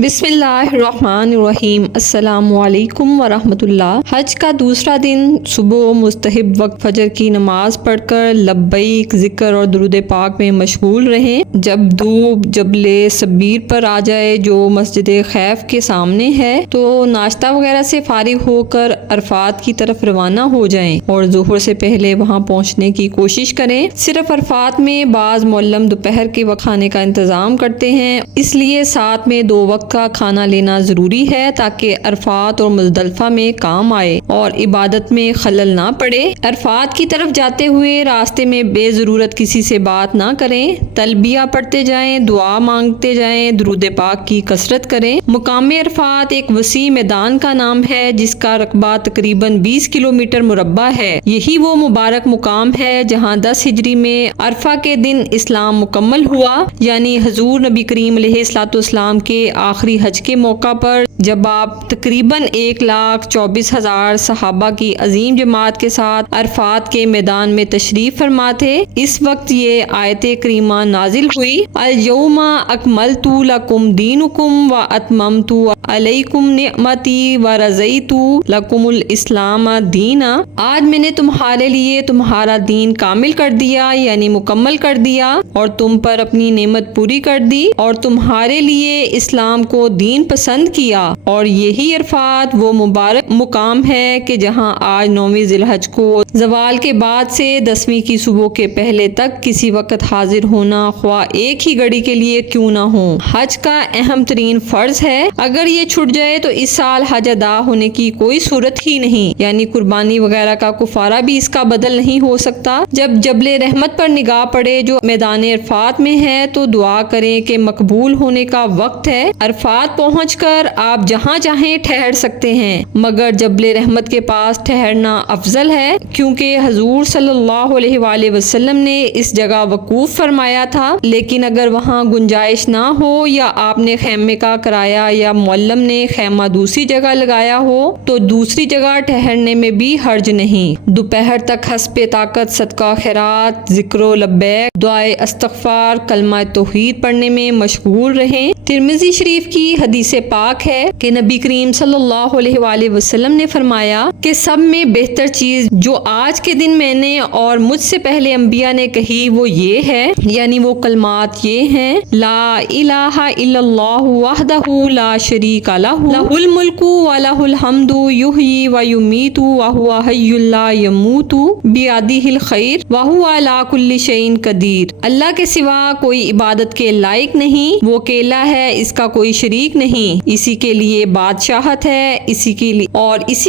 بسم اللہ الرحمن الرحیم۔ السلام علیکم ورحمۃ اللہ۔ حج کا دوسرا دن صبح مستحب وقت فجر کی نماز پڑھ کر لبیک ذکر اور درود پاک میں مشغول رہیں۔ جب دھوپ جبل صبیر پر آ جائے جو مسجد خیف کے سامنے ہے تو ناشتہ وغیرہ سے فارغ ہو کر عرفات کی طرف روانہ ہو جائیں اور ظہر سے پہلے وہاں پہنچنے کی کوشش کریں۔ صرف عرفات میں بعض معلم دوپہر کے وقت کھانے کا انتظام کرتے ہیں، اس لیے ساتھ میں 2 وقت کا کھانا لینا ضروری ہے تاکہ عرفات اور مزدلفہ میں کام آئے اور عبادت میں خلل نہ پڑے۔ عرفات کی طرف جاتے ہوئے راستے میں بے ضرورت کسی سے بات نہ کریں، تلبیہ پڑھتے جائیں، دعا مانگتے جائیں، درود پاک کی کثرت کریں۔ مقام عرفات ایک وسیع میدان کا نام ہے جس کا رقبہ تقریباً 20 کلومیٹر مربع ہے۔ یہی وہ مبارک مقام ہے جہاں 10 ہجری میں عرفہ کے دن اسلام مکمل ہوا، یعنی حضور نبی کریم علیہ الصلوۃ والسلام کے آخری حج کے موقع پر جب آپ تقریباً 1,24,000 صحابہ کی عظیم جماعت کے ساتھ عرفات کے میدان میں تشریف فرما تھے۔ اس وقت یہ آیت کریمہ نازل ہوئی، الیوم اکملت لکم دینکم واتممت علیکم نعمتی ورضیت لکم الاسلام دینا۔ آج میں نے تمہارے لیے تمہارا دین کامل کر دیا، یعنی مکمل کر دیا، اور تم پر اپنی نعمت پوری کر دی اور تمہارے لیے اسلام کو دین پسند کیا۔ اور یہی عرفات وہ مبارک مقام ہے کہ جہاں آج 9ویں ذی الحج کو زوال کے بعد سے 10ویں کی صبح کے پہلے تک کسی وقت حاضر ہونا خواہ ایک ہی گھڑی کے لیے کیوں نہ ہو حج کا اہم ترین فرض ہے۔ اگر یہ چھٹ جائے تو اس سال حج ادا ہونے کی کوئی صورت ہی نہیں، یعنی قربانی وغیرہ کا کفارہ بھی اس کا بدل نہیں ہو سکتا۔ جب جبل رحمت پر نگاہ پڑے جو میدان عرفات میں ہے تو دعا کریں کہ مقبول ہونے کا وقت ہے۔ عرفات پہنچ کر آپ جہاں چاہیں ٹھہر سکتے ہیں، مگر جبل رحمت کے پاس ٹھہرنا افضل ہے کیونکہ حضور صلی اللہ علیہ وآلہ وسلم نے اس جگہ وقوف فرمایا تھا۔ لیکن اگر وہاں گنجائش نہ ہو یا آپ نے خیمے کا کرایہ یا معلم نے خیمہ دوسری جگہ لگایا ہو تو دوسری جگہ ٹھہرنے میں بھی حرج نہیں۔ دوپہر تک حسب طاقت صدقہ خیرات، ذکر و لبیک، دعائے استغفار، کلمہ توحید پڑھنے میں مشغول رہیں۔ ترمذی شریف کی حدیث پاک ہے کہ نبی کریم صلی اللہ علیہ وآلہ وسلم نے فرمایا کہ سب میں بہتر چیز جو آج کے دن میں نے اور مجھ سے پہلے انبیاء نے کہی وہ یہ ہے، یعنی وہ کلمات یہ ہیں، لا الہ الا اللہ وحدہ لا شریک لہ، لہ الملک ولہ الحمد یحیی ویمیت وہو حی لا یموت بیدہ الخیر وہو علی کل شیء قدیر۔ اللہ کے سوا کوئی عبادت کے لائق نہیں، وہ اکیلا ہے، اس کا کوئی شریک نہیں، اسی کے لیے بادشاہت ہے، اسی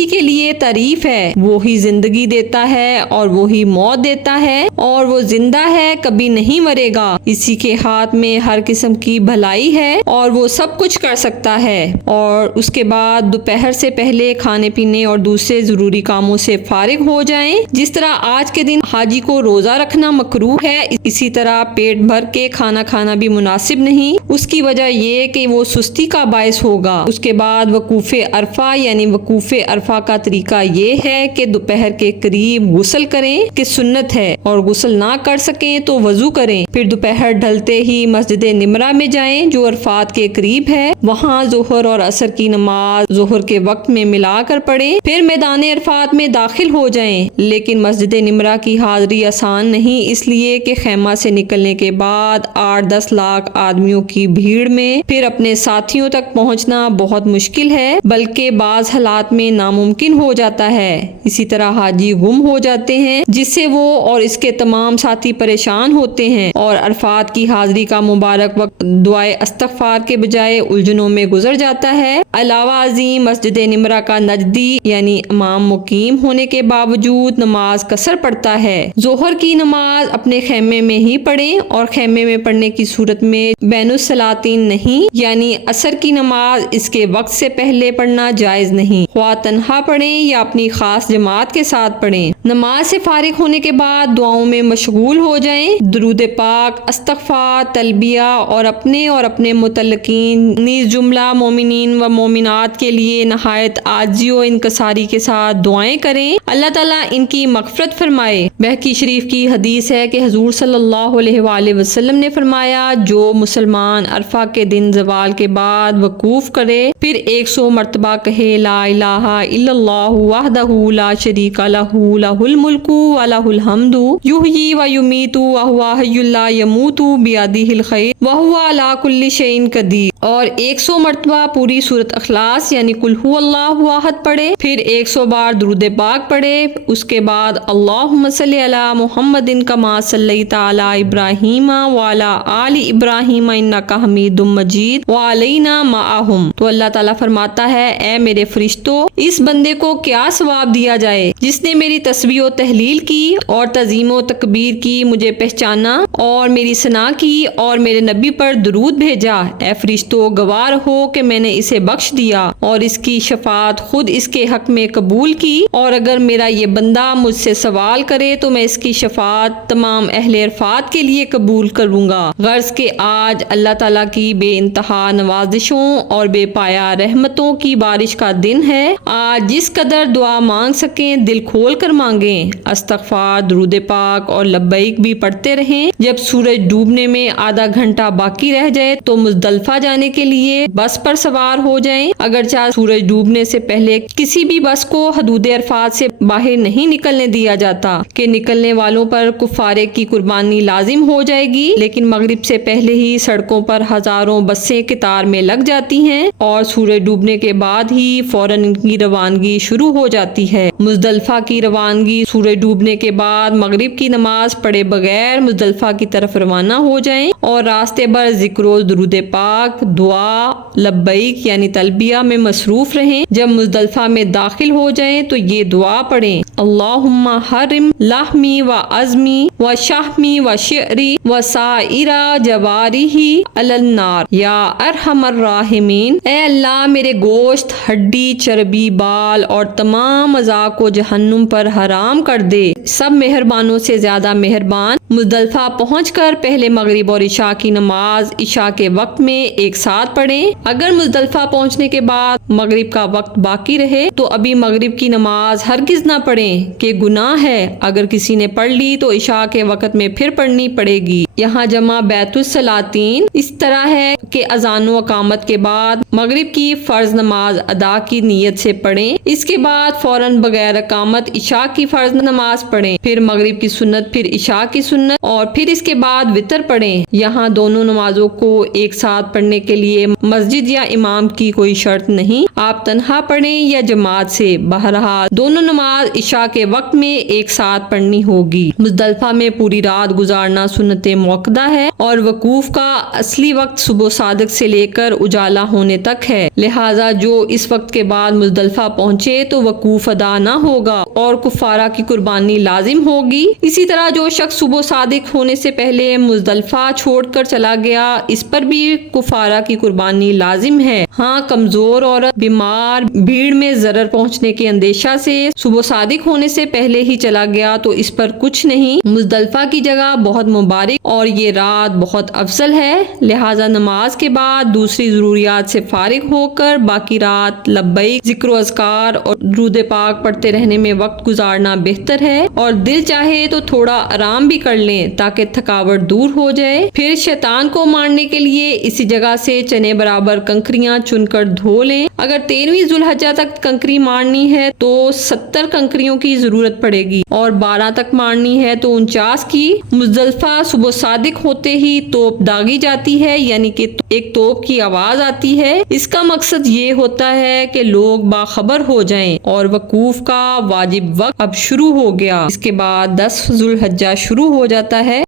کے لیے تعریف ہے، وہی زندگی دیتا ہے اور وہی موت دیتا ہے اور وہ زندہ ہے، کبھی نہیں مرے گا، اسی کے ہاتھ میں ہر قسم کی بھلائی ہے اور وہ سب کچھ کر سکتا ہے۔ اور اس کے بعد دوپہر سے پہلے کھانے پینے اور دوسرے ضروری کاموں سے فارغ ہو جائیں۔ جس طرح آج کے دن حاجی کو روزہ رکھنا مکروہ ہے، اسی طرح پیٹ بھر کے کھانا کھانا بھی مناسب نہیں، اس کی وجہ یہ کہ وہ سستی کا باعث ہوگا۔ اس کے بعد وقوف عرفہ، یعنی وقوف عرفہ کا طریقہ یہ ہے کہ دوپہر کے قریب غسل کریں کہ سنت ہے، اور غسل نہ کر سکیں تو وضو کریں، پھر دوپہر ڈھلتے ہی مسجد نمرہ میں جائیں جو عرفات کے قریب ہے، وہاں ظہر اور عصر کی نماز ظہر کے وقت میں ملا کر پڑھیں، پھر میدان عرفات میں داخل ہو جائیں۔ لیکن مسجد نمرہ کی حاضری آسان نہیں، اس لیے کہ خیمہ سے نکلنے کے بعد 8-10 لاکھ آدمیوں کی بھیڑ میں پھر اپنے ساتھیوں تک پہنچنا بہت مشکل ہے، بلکہ بعض حالات میں ناممکن ہو جاتا ہے۔ اسی طرح حاجی گم ہو جاتے ہیں جس سے وہ اور اس کے تمام ساتھی پریشان ہوتے ہیں، اور عرفات کی حاضری کا مبارک وقت دعائے استغفار کے بجائے الجھنوں میں گزر جاتا ہے۔ علاوہ ازیں مسجد نمرہ کا نجدی یعنی امام مقیم ہونے کے باوجود نماز قصر پڑتا ہے۔ ظہر کی نماز اپنے خیمے میں ہی پڑھیں، اور خیمے میں پڑھنے کی صورت میں بین الصلاتین نہیں، یعنی عصر کی نماز اس کے وقت سے پہلے پڑھنا جائز نہیں، خواہ تنہا پڑھیں یا اپنی خاص جماعت کے ساتھ پڑھیں۔ نماز سے فارغ ہونے کے بعد دعاؤں میں مشغول ہو جائیں، درود پاک، استغفار، تلبیہ اور اپنے متعلقین نیز جملہ مومنین و مومنات کے لیے نہایت عاجزی و انکساری کے ساتھ دعائیں کریں، اللہ تعالیٰ ان کی مغفرت فرمائے۔ بہقی شریف کی حدیث ہے کہ حضور صلی اللہ علیہ وآلہ وسلم نے فرمایا، جو مسلمان عرفہ کے کے دن زوال کے بعد وقوف کرے، پھر 100 مرتبہ کہے لا الہ الا اللہ وحدہ لا شریک لہ لہ الملک و لہ الحمد یحیی و یمیت وہو حی لا یموت بیدہ الخیر وہو علی کل شیء قدیر، اور 100 مرتبہ پوری سورۃ اخلاص یعنی قل ھو اللہ احد پڑھے، پھر 100 بار درود پاک پڑھے، اس کے بعد اللہم صلی علی محمد کما صلیت علی ابراہیم وعلی آل ابراہیم انک حمید مجید وعلینا معہم۔ تو اللہ تعالیٰ فرماتا ہے اے میرے فرشتوں، اس بندے کو کیا ثواب دیا جائے جس نے میری تسبیح و تحلیل کی اور تعظیم و تکبیر کی، مجھے پہچانا اور میری ثنا کی اور میرے نبی پر درود بھیجا۔ اے فرشتوں گواہ رہو کہ میں نے اسے بخش دیا اور اس کی شفاعت خود اس کے حق میں قبول کی، اور اگر میرا یہ بندہ مجھ سے سوال کرے تو میں اس کی شفاعت تمام اہل عرفات کے لیے قبول کروں گا۔ غرض کہ آج اللہ تعالیٰ کی بے انتہا نوازشوں اور بے پایا رحمتوں کی بارش کا دن ہے۔ آج جس قدر دعا مانگ سکیں دل کھول کر مانگیں، استغفار، درود پاک اور لبیک بھی پڑھتے رہیں۔ جب سورج ڈوبنے میں آدھا گھنٹہ باقی رہ جائے تو مزدلفہ جانے کے لیے بس پر سوار ہو جائیں۔ اگرچہ سورج ڈوبنے سے پہلے کسی بھی بس کو حدود عرفات سے باہر نہیں نکلنے دیا جاتا کہ نکلنے والوں پر کفارے کی قربانی لازم ہو جائے گی، لیکن مغرب سے پہلے ہی سڑکوں پر ہزاروں بسیں قطار میں لگ جاتی ہیں اور سورج ڈوبنے کے بعد ہی فوراً ان کی روانگی شروع ہو جاتی ہے۔ مزدلفہ کی روانگی سورج ڈوبنے کے بعد مغرب کی نماز پڑھے بغیر مزدلفہ کی طرف روانہ ہو جائیں اور راستے بھر ذکر و درود پاک، دعا، لبیک یعنی تلبیہ میں مصروف رہیں۔ جب مزدلفہ میں داخل ہو جائیں تو یہ دعا پڑھیں، اللہم حرم لحمی و عظمی و شحمی و شعری و سائر جوارحی علی النار یا ارحم الراحمین۔ اے اللہ میرے گوشت، ہڈی، چربی، بال اور تمام اعضاء کو جہنم پر حرام کر دے۔ سب مہربانوں سے زیادہ مہربان مزدلفہ پہنچ کر پہلے مغرب اور عشاء کی نماز عشاء کے وقت میں ایک ساتھ پڑھیں۔ اگر مزدلفہ پہنچنے کے بعد مغرب کا وقت باقی رہے تو ابھی مغرب کی نماز ہرگز نہ پڑھیں کہ گناہ ہے، اگر کسی نے پڑھ لی تو عشاء کے وقت میں پھر پڑھنی پڑے گی۔ یہاں جمع بیت الصلاطین اس طرح ہے کہ اذان و اقامت کے بعد مغرب کی فرض نماز ادا کی نیت سے پڑھیں، اس کے بعد فوراً بغیر اقامت عشاء کی فرض نماز پڑھیں، پھر مغرب کی سنت، پھر عشاء کی سنت اور پھر اس کے بعد وتر پڑھیں۔ یہاں دونوں نمازوں کو ایک ساتھ پڑھنے کے لیے مسجد یا امام کی کوئی شرط نہیں، آپ تنہا پڑھیں یا جماعت سے، بہرحال دونوں نماز عشاء کے وقت میں ایک ساتھ پڑھنی ہوگی۔ مزدلفہ میں پوری رات گزارنا سنت موقدہ ہے اور وقوف کا اصلی وقت صبح صادق سے لے کر اجالا ہونے تک ہے، لہٰذا جو اس وقت کے بعد مزدلفہ پہنچے تو وقوف ادا نہ ہوگا اور کفارہ کی قربانی لازم ہوگی۔ اسی طرح جو شخص صبح صادق ہونے سے پہلے مزدلفہ چھوڑ کر چلا گیا اس پر بھی کفارہ کی قربانی لازم ہے۔ ہاں کمزور عورت، بیمار، بھیڑ میں ضرر پہنچنے کے اندیشہ سے صبح صادق ہونے سے پہلے ہی چلا گیا تو اس پر کچھ نہیں۔ مزدلفہ کی جگہ بہت مبارک اور یہ رات بہت افضل ہے، لہٰذا نماز کے بعد دوسری ضروریات سے فارغ ہو کر باقی رات لبیک، ذکر و اذکار اور درود پاک پڑھتے رہنے میں وقت گزارنا بہتر ہے، اور دل چاہے تو تھوڑا آرام بھی کر لیں تاکہ تھکاوٹ دور ہو جائے۔ پھر شیطان کو مارنے کے لیے اسی جگہ سے چنے برابر کنکریاں چن کر دھو لیں۔ اگر 13ویں ذوالحجہ تک کنکری مارنی ہے تو 70 کنکریوں کی ضرورت پڑے گی، اور 12 تک مارنی ہے تو 49 کی۔ مزدلفہ صبح صادق ہوتے ہی توپ داغی جاتی ہے، یعنی کہ ایک توپ کی آواز آتی ہے۔ اس کا مقصد یہ ہوتا ہے کہ لوگ باخبر ہو جائیں اور وقوف کا واجب وقت اب شروع ہو گیا۔ اس کے بعد 10 ذوالحجہ شروع ہو جاتا ہے۔